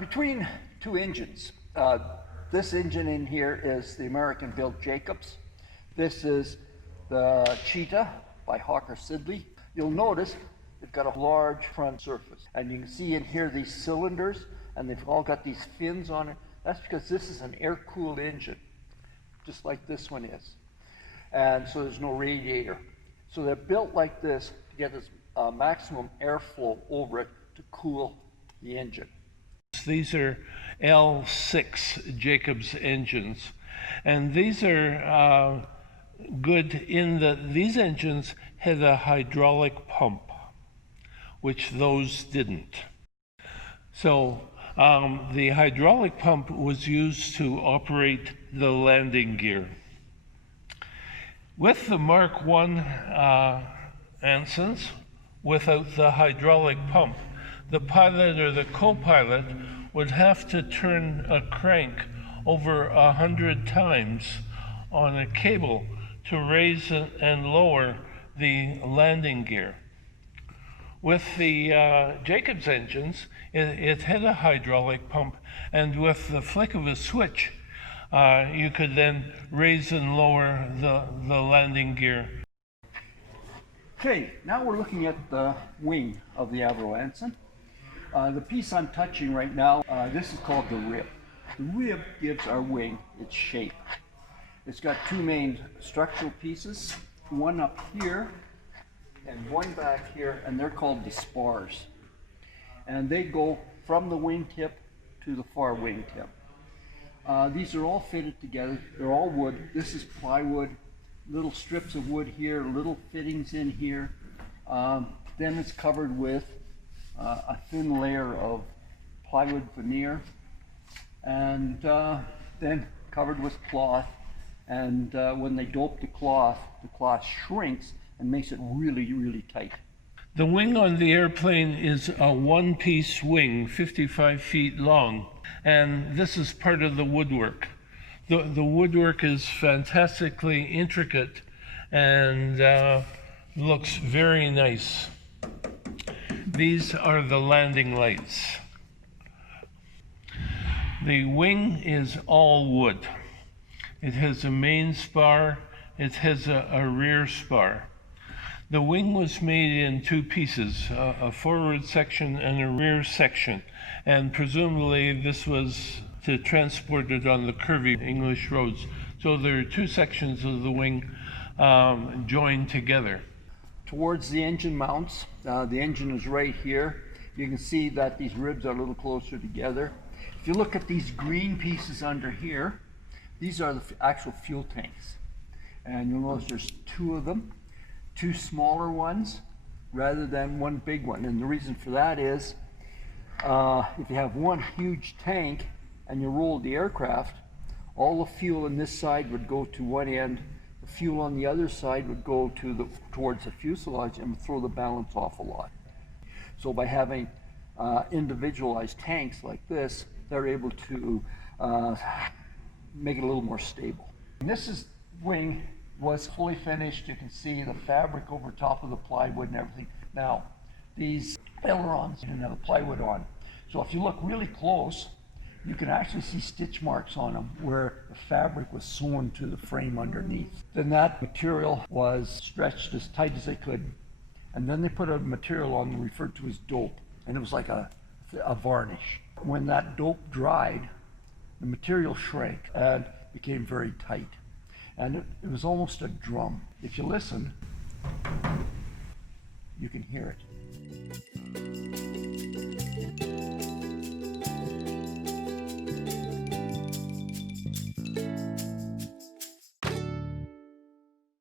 between two engines. This engine in here is the American-built Jacobs. This is the Cheetah by Hawker Siddeley. You'll notice they've got a large front surface, and you can see in here these cylinders, and they've all got these fins on it. That's because this is an air-cooled engine, just like this one is. And so there's no radiator. So they're built like this to get this maximum airflow over it to cool the engine. These are L6 Jacobs engines, and these are good in that these engines had a hydraulic pump, which those didn't. So the hydraulic pump was used to operate the landing gear. With the Mark I Ansons, without the hydraulic pump, the pilot or the co-pilot would have to turn a crank over 100 times on a cable to raise and lower the landing gear. With the Jacobs engines, it had a hydraulic pump, and with the flick of a switch, you could then raise and lower the landing gear. Okay, now we're looking at the wing of the Avro Anson. The piece I'm touching right now, this is called the rib. The rib gives our wing its shape. It's got two main structural pieces, one up here and one back here, and they're called the spars. And they go from the wingtip to the far wingtip. These are all fitted together. They're all wood. This is plywood, little strips of wood here, little fittings in here. Then it's covered with a thin layer of plywood veneer, and then covered with cloth. And when they dope the cloth shrinks and makes it really, really tight. The wing on the airplane is a one-piece wing, 55 feet long, and this is part of the woodwork. The woodwork is fantastically intricate and looks very nice. These are the landing lights. The wing is all wood. It has a main spar, it has a rear spar. The wing was made in two pieces, a forward section and a rear section, and presumably this was to transport it on the curvy English roads. So there are two sections of the wing joined together. Towards the engine mounts, the engine is right here. You can see that these ribs are a little closer together. If you look at these green pieces under here, these are the actual fuel tanks. And you'll notice there's two of them, two smaller ones rather than one big one. And the reason for that is if you have one huge tank and you roll the aircraft, all the fuel on this side would go to one end, the fuel on the other side would go towards the fuselage and throw the balance off a lot. So by having individualized tanks like this, they're able to make it a little more stable. And this wing was fully finished. You can see the fabric over top of the plywood and everything. Now, these ailerons didn't have the plywood on. So if you look really close, you can actually see stitch marks on them where the fabric was sewn to the frame underneath. Then that material was stretched as tight as they could. And then they put a material on referred to as dope. And it was like a varnish. When that dope dried, the material shrank and became very tight. And it was almost a drum. If you listen, you can hear it.